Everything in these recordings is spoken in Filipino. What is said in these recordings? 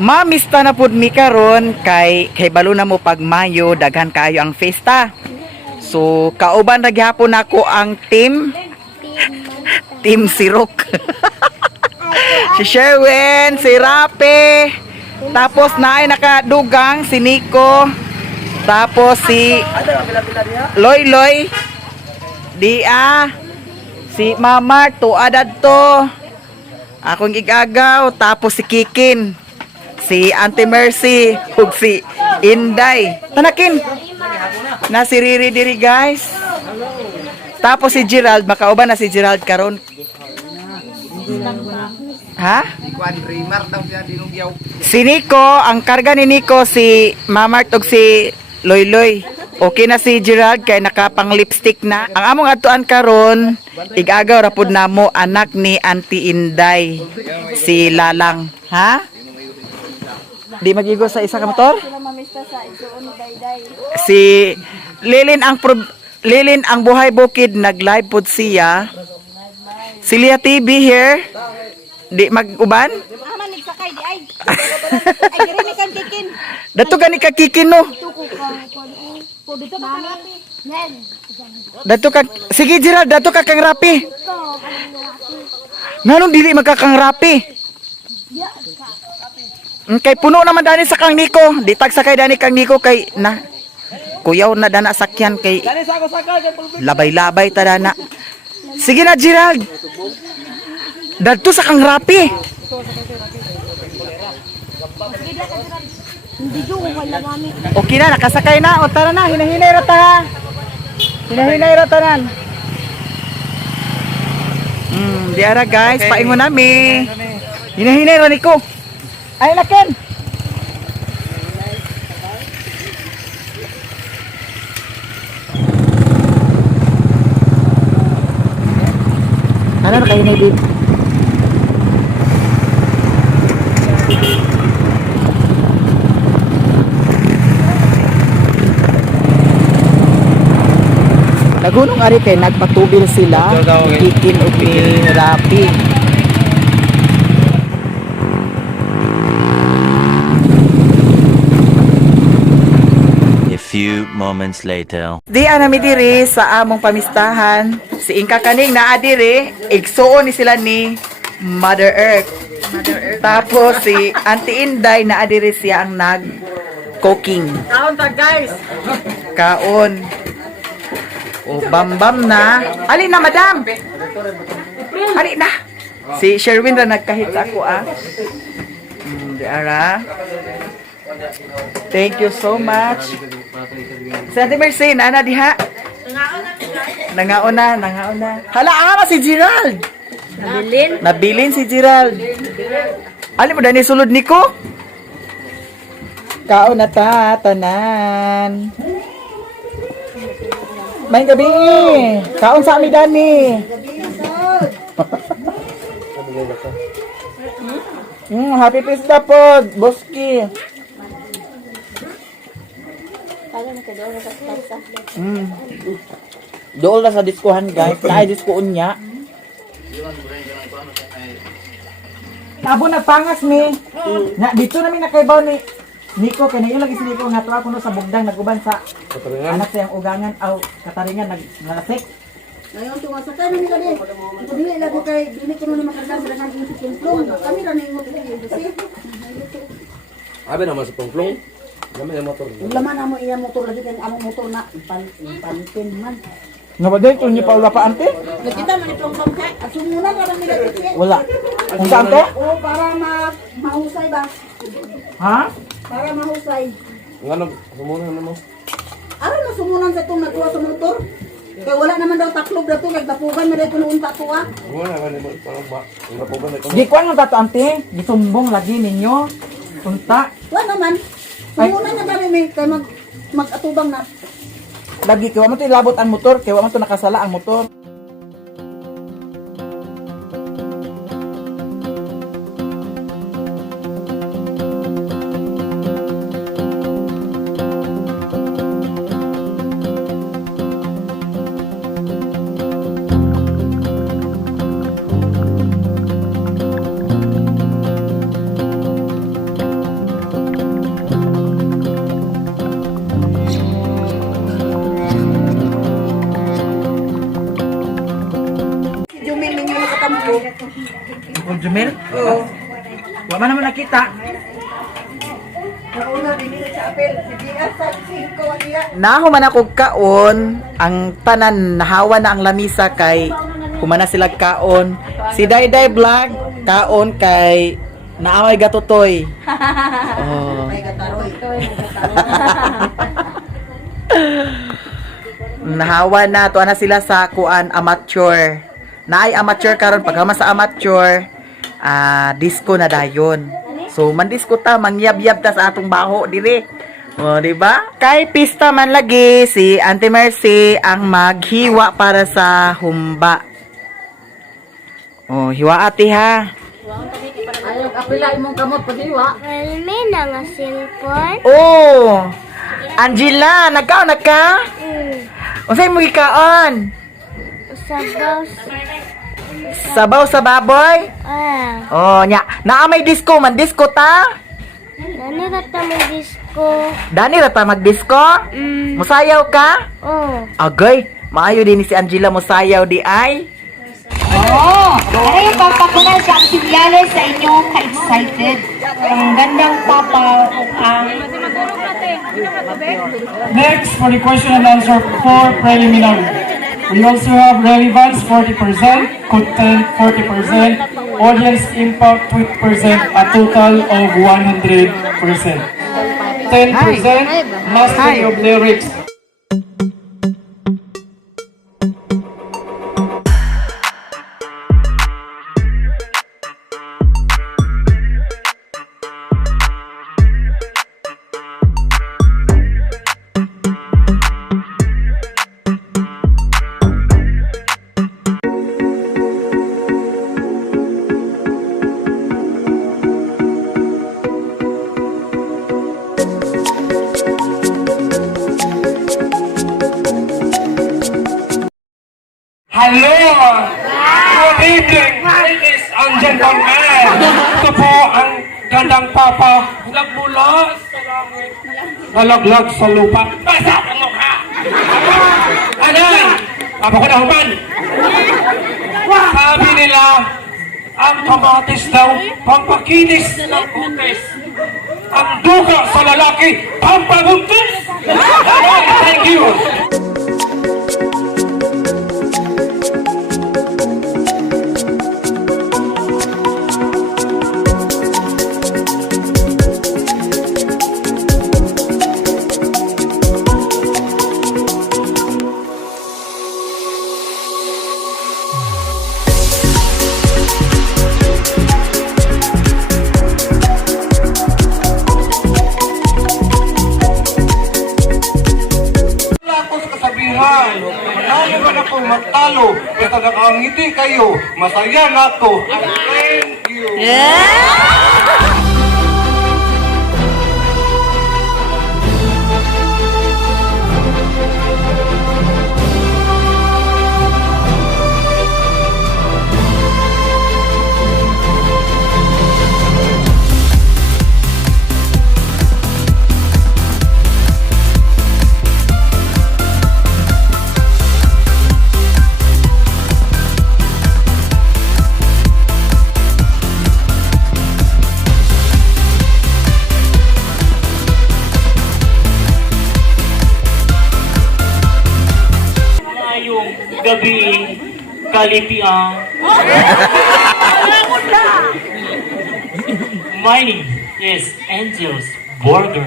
Mamista na pud mi karon kay balo na mo pag Mayo daghan kaayo ang festa. So kauban ra gyapon ako ang team Sirok. Si Sherwin, si Rape, tapos naay nakadugang si Nico, tapos si Loy, Dia, si Mama, tuadad to, akong igagaw, tapos si Kikin, si Auntie Mercy, ug si Inday. Tanakin, na si Riri diri guys. Tapos si Gerald, makauban na si Gerald karon. Ha? Si Nico, ang karga ni Nico si Mamart ug si Loy. Okay na si Gerald kay nakapang lipstick na. Ang among atuan karon, igagaw ra pud namo anak ni Auntie Inday, si Lalang. Ha? Di magigo sa isa ka motor? Si Lilin ang buhay bukid nag-live pod siya. Celia TV here. Di mag-uban? Manig sakay di ay. Ay diri ni kan kikin. Dato gani ka Kikin no. Ko dito ka rapi. Nen. Dato ka sige Gerald, dato ka kang rapi. Nganong dili magkakang rapi? Kay puno naman dani sa kang Nico. Di tag sakay dani kang Nico kay na kuyaw na dana sakyan kay labay-labay ta dana. Sige na Gerald. Dadto sa kang rapi. Hindi do wala mami. Okay na, nakasakay na. O tara na, hinahinay ra ta. Hinahinay ra tanan. Di ara guys, paingon nami. Hinahinay ra niko. Ay naken. Ano na kayo na din? Nagunong ari kay nagpatubil sila, Kikin ug ni Rapi. A few moments later. Di anami diri sa among pamistahan. Si Inka kaning naa diri, igsuon ni sila ni Mother Earth. Tapos si Auntie Inday naa diri siya ang nag-cooking. Kaon ta guys. Kaon. O bam na. Ali na madam. Ali na. Si Sherwin ra nagkahit sa ako ah. Di ara. Thank you so much. Sante Mercy, nana diha. Nangaon na. Hala, ama si Gerald. Nabilin si Gerald. Ali mo dani sulod niko. Kaon na ta, tanan. May gabi. Kaon sa amin dani. Happy Pista po, Boski. Dool na sa diskuhan guys. Naay diskuon niya. Tabo nagpangas mi. Na dito namin nakaibaw ni Nico kay nayo lagi si Nico nga tuwa kuno sa bugdang naguban sa anak sayang ugangan aw kataringan naglasik. Ngayon to sa kami ni kani. Ito dili lang ko kay dili ko na makadam sa nang plong. Kami ra ning mo kasi. Abi naman sa pungplong. Laman yung motor. Laman na mo iya motor lagi kay among motor na pantin man. Nabaday to ni Paula pa ante? Nakita man itong pangkay. At sumunan ra nila dito. Wala. Kung saan to? O para mahusay ba? Ha? Para mahusay. Ngano, sumunan na mo. Ano na sumunan sa itong nagtuwa sa motor? Kaya wala naman daw taklog na ito. Nagtapugan na ito noon tatuwa. Wala nga naman parang ba. Ang po ba na ito? Di ko ang tato ante. Gitumbong lagi ninyo. Punta. Wala naman. Sumunan na kami may kaya mag-atubang na. Lagi kaya mo to ilabot ang motor. Kaya mo to nakasala ang motor. Oh, Jumel? Oo. Wala naman nakita. Nahuman ako kaon, ang tanan nahawa na ang lamisa kay humana sila kaon. Si Dayday Vlog kaon kay naaway gatutoy. Oh. Nahawa na to na sila sa kuan amateur. Naay amateur karon pagkama sa amateur, disco na dayon. So mandisco ta mangyab-yab ta sa atong baho dire. O di ba? Kay pista man lagi si Auntie Mercy ang maghiwa para sa humba. Oh, hiwa ate ha. Ayaw, apilay mong kamot pag-iwa. Malmi na nga cellphone. Oh! Angela, nagkaon na ka? Unsay mo gikaon? Sabaw. Sabaw sa baboy? Oh, nya. Naa may disco man, disco ta? Nani rata mo disco? Dani ra ta magdisco? Musayaw ka? Oh. Agay, maayo din ni si Angela musayaw di ay. Oo! Ano yung papakunan sa aktibyales sa inyo ka-excited? Ang gandang papa ang... Next, for the question and answer for preliminary. We also have relevance 40%, content 40%, audience impact 20%, a total of 100%. 10% mastery of lyrics. Hello! Good evening, ladies and gentlemen! Ito po ang gandang papa, nagbulas sa langit, nalaglag sa lupa. Basa ang mukha! Anay! Apa ko na human? Sabi nila, ang kamatis daw, pampakinis ng kutis. Ang duga sa lalaki, pampabuntis! Thank you! Manalo man ako magtalo, basta nakangiti kayo, masaya na ako. Thank you. Gabi, Kalipiang. My name is Angel's Burger.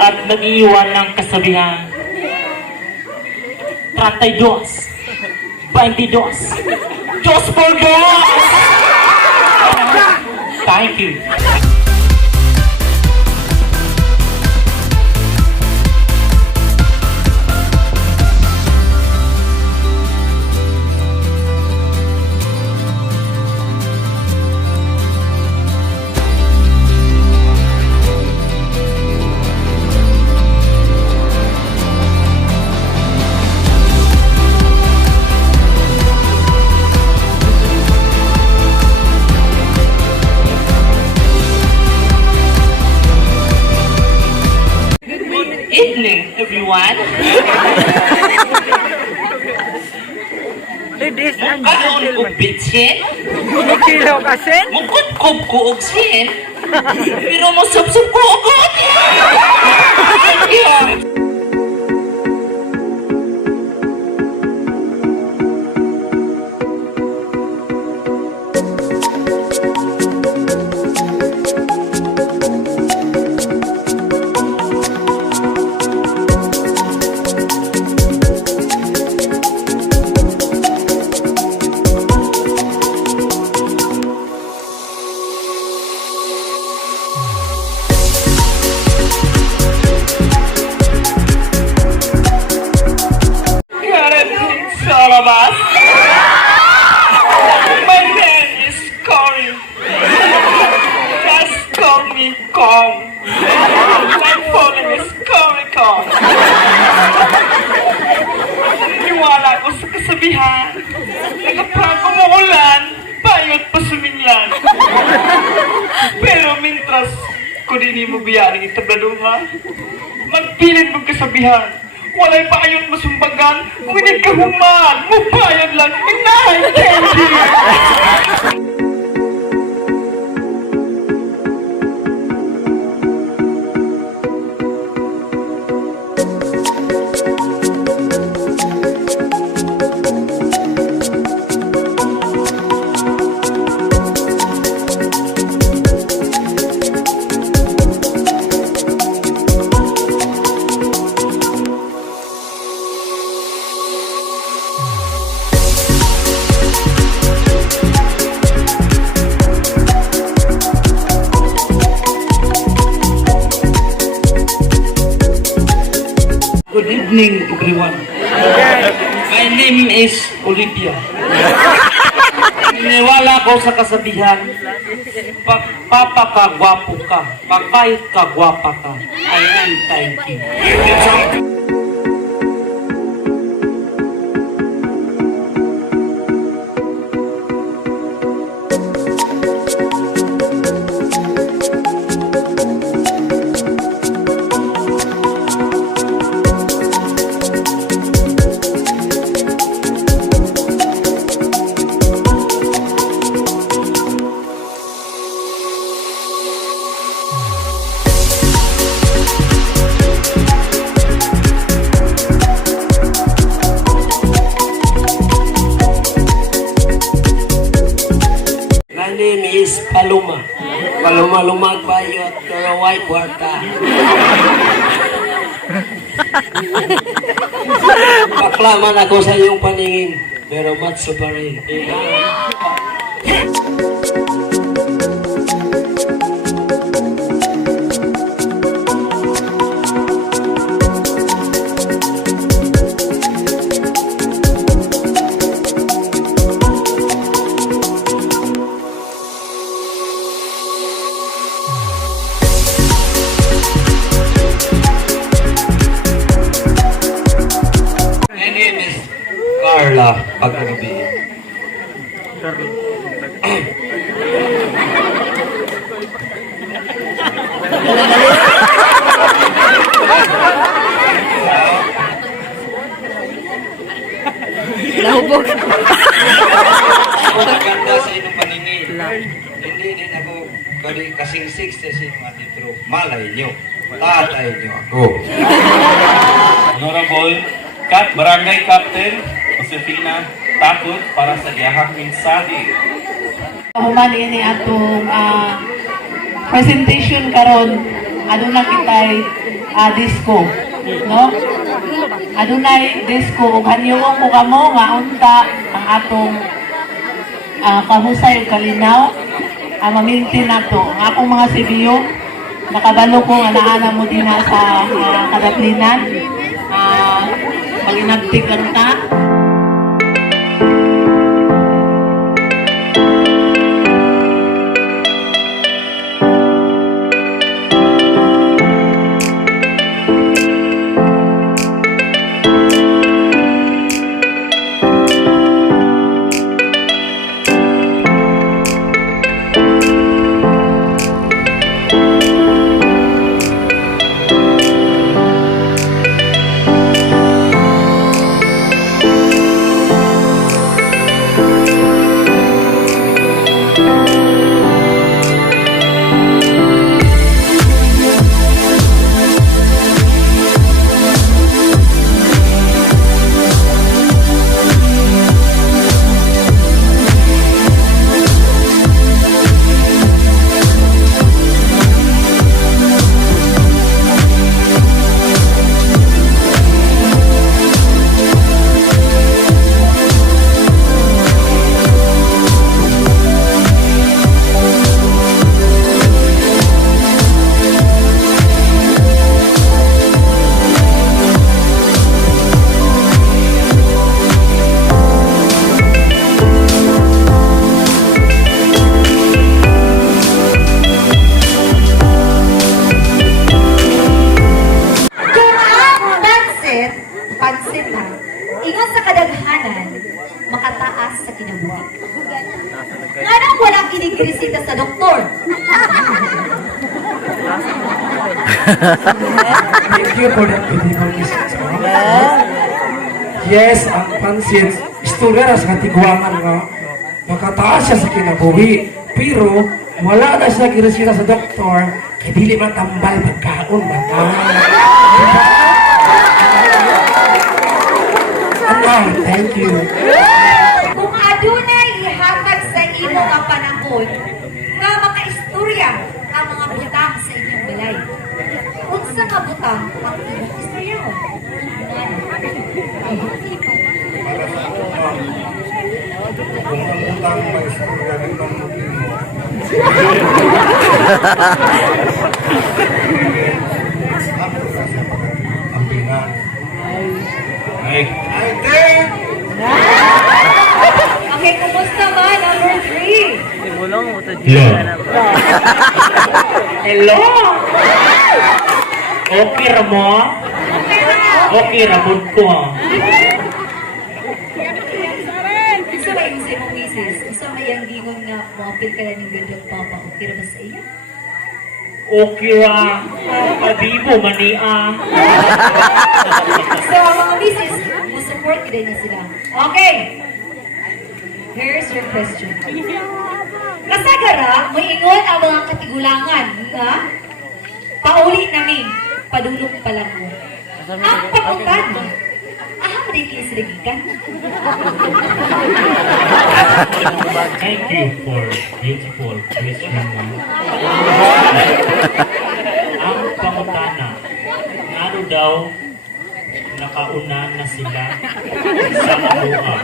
At nag-iwan ng kasabihan, 32, 22, Diyos por Diyos! Thank you. Evening, everyone. Ladies and Kaon gentlemen. og bitsin. Kilaw kasin. Mukudkob ko og sin. Pero mo subsub ko og got. Sa labas. My name is Cory. Just call me Kong. My full name is Cory Kong. Naniniwala ko sa kasabihan. Kapag umuulan, bayot pa suminglan. Pero mintras ko din mo biyaring itabladuha, magpilit mong kasabihan. Walay paayot masumbagan, kung hindi ka human, mubayad lang, inahay candy! Good evening, everyone. My name is Olivia. Niniwala ko sa kasabihan, pag papakagwapo ka, pagpahit ka, gwapa ka. I am thank you. My name is Paloma. Paloma lumag bayot, pero white kwarta. Paklaman ako sa iyong paningin, pero matso pa rin. My name is Carla Pagkagabi. Nahubog. Ako naganda sa inyong paningin. Hindi din ako kasing 60 sa inyong atitro. Malay nyo. Tatay nyo ako. Honorable Barangay Captain Josefina Takot para sa iyahang mensahe. Human ini atong presentation karon aduna kitay disco, no? Adunay disco ug hanyuong ko kamo nga unta ang atong kahusay ug kalinaw mamintin nato ang akong mga sibiyo nakabalo ko nga naana mo din sa kadaplinan paginagtig lang ta. doktor. Thank you for that beautiful message, ma'am. Yes, ang pansit, istorya sa katiguangan nga. Makataas siya sa kinabuhi. Pero, wala na siya giresita sa doktor. Kaya dili matambal pagkaon man. Thank you. Kung adunay ihatag sa imo nga panahon nga makaistorya ang mga butang sa inyong balay. Unsa nga butang ang imong istorya mo? Kung ang utang mag-istorya rin ng mo. Ang pinang. Ay, think! Okay, kumusta ba? Number 3. Hello? Okay ra mo? Okay ra bud ko. Isa ba yung sa imong misis? Isa ba yung gingon nga mapil ka lang yung gandang papa? Okay ra ba sa iyo? Okay ra. Padibo mania. So, ang mga misis, support din na sila. Okay. Here's your question. Kasagara, may ingon ang mga katigulangan nga pauli namin, padulong pa lang mo. Ang pakutan, aham rin kisrigikan. Thank you for beautiful question, ma'am. Ang pangutana, ano daw nakauna na sila sa kabuha.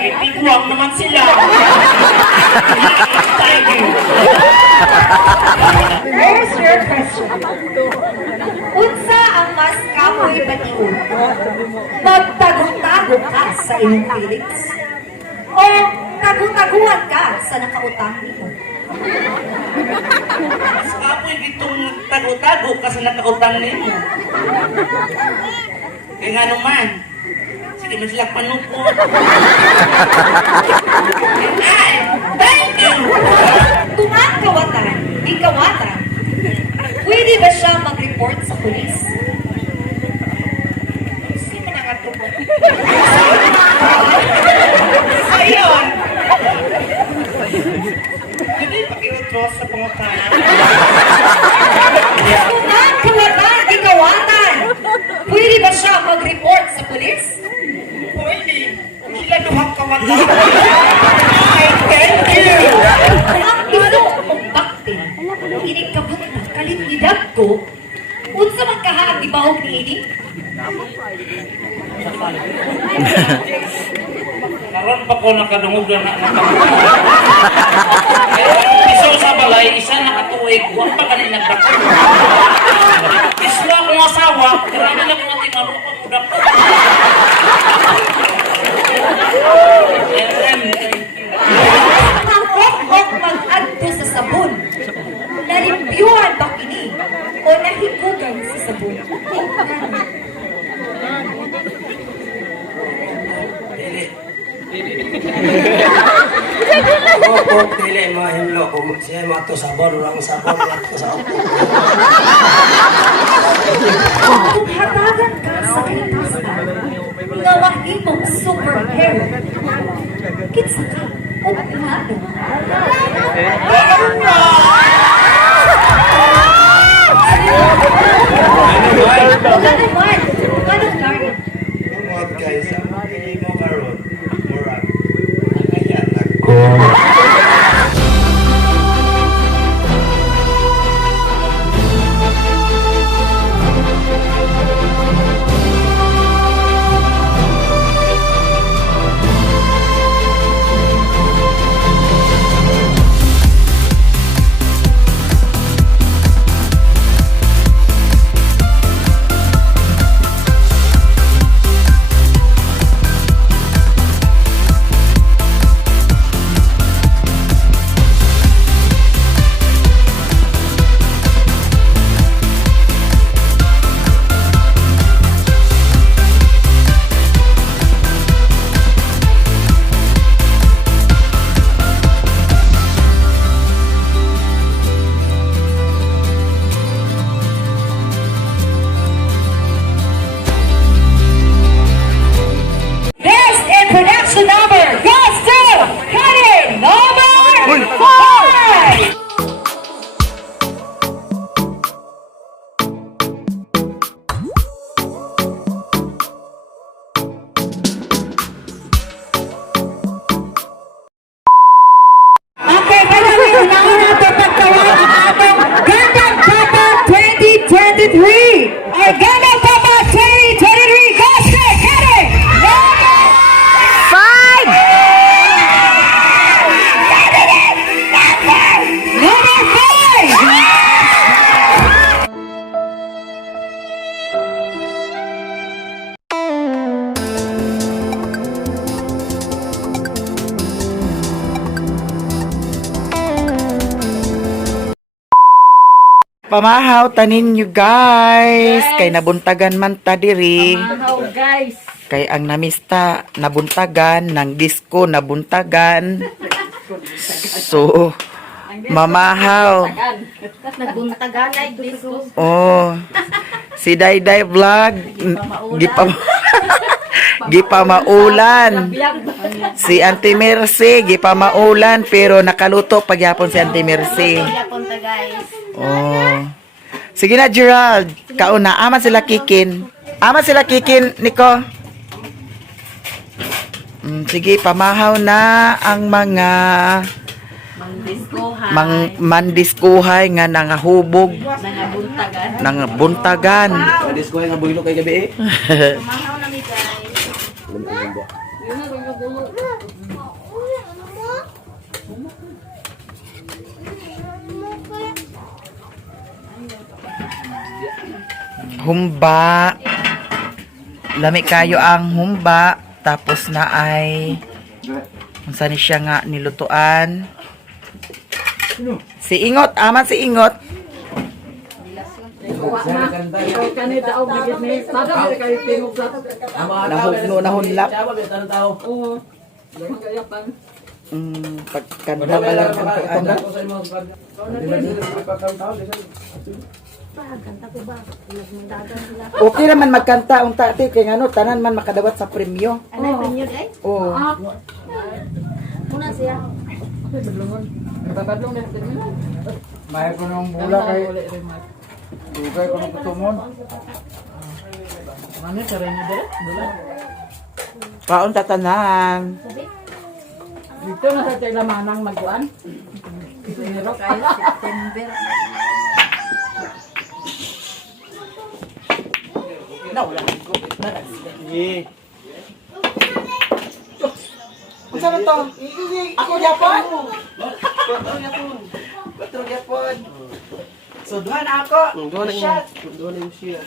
Ay, tigwang naman sila. Thank you. Here's your question. Unsa ang mas kamoy batiun? Magtago-tago ka sa iyong feelings? O tago-taguan ka sa nakautang nito? Mas kapoy ditong tago-tago kasi nakautang ninyo. Kaya nga naman, sige man sila panupon. Ay, thank you! Kung ang kawatan, ikawatan, pwede ba siya mag-report sa pulis? Sino na nga ito? Ayun! Hindi pag-i-withdraw sa pangutana. Kung ang kawatan, ikawatan, pwede ba siya mag-report sa pulis? Pwede. Sila duhang kawatan. Ay, thank you! Ang piso o bakte, inikabot na kalinidad ko, unsa man kahaag di bahog ni Ini? Karon pa ko nakadungog na nakapagod. Iso sa balay, isa nakatuig, huwag pa kanina nagdakot. Isla akong asawa, karami lang kung ating ano pa mudak. Hangok-hok mag-adto sa sabon. Nalimpyuhan ba kini? O nahigugan sa sabon? Kung dili mahimlo, kung siya mato sabon, walang sabon, walang sabon. Kung hatagan ka sa kinastan, gawa imong superhero. Kitsa ka o plano. Wala naman. Wala naman. Tungod guys, ang pili mo karon, murag. Kaya nagko. Okay, kailangan unahan natin pagkawan ang ating Gandang Papa 2023! Our Gandang Papa 2023 Gospel Kere! Number 5! Pamahaw tanin nyo guys. Kay nabuntagan man ta diri. guys. Kay ang namista nabuntagan ng disco nabuntagan. So mamahaw. Nagbuntagan ay disco. Oh. Si Dayday Vlog gipamaulan. Si Auntie Mercy gipamaulan pero nakaluto pagyapon si Auntie Mercy. Punta guys. Oh. Sige na, Gerald. Kauna, aman sila kikin. Aman sila kikin, Nico. Sige, pamahaw na ang mga mandiskuhay nga nangahubog, nangabuntagan. Kadis ko nga buhilo kay gabi eh. Humba. Lami kayo ang humba. Tapos na ay kung saan siya nga nilutuan. Si Ingot. Aman si Ingot. Nahunlap. Pagkanda pa lang ang pagkanda. Okay naman magkanta ang tati kay ngano tanan man makadawat sa premyo. Ano premyo guys? Oh. Muna siya. Mahal ko ng bula kay dugay ko ng kutumon. Kaon tatanan. Dito na sa tila manang magkuan. Pero kaya September. Unsa man to? Ako gyapon. Patro gyapon. So duha na ako. Duha na yung siya.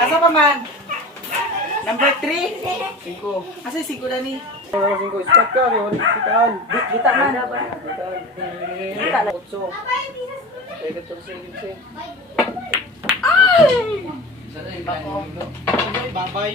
Asa pa man? Number 3? 5. Asa 5 na ni? Kita man. Kita lang. Babay.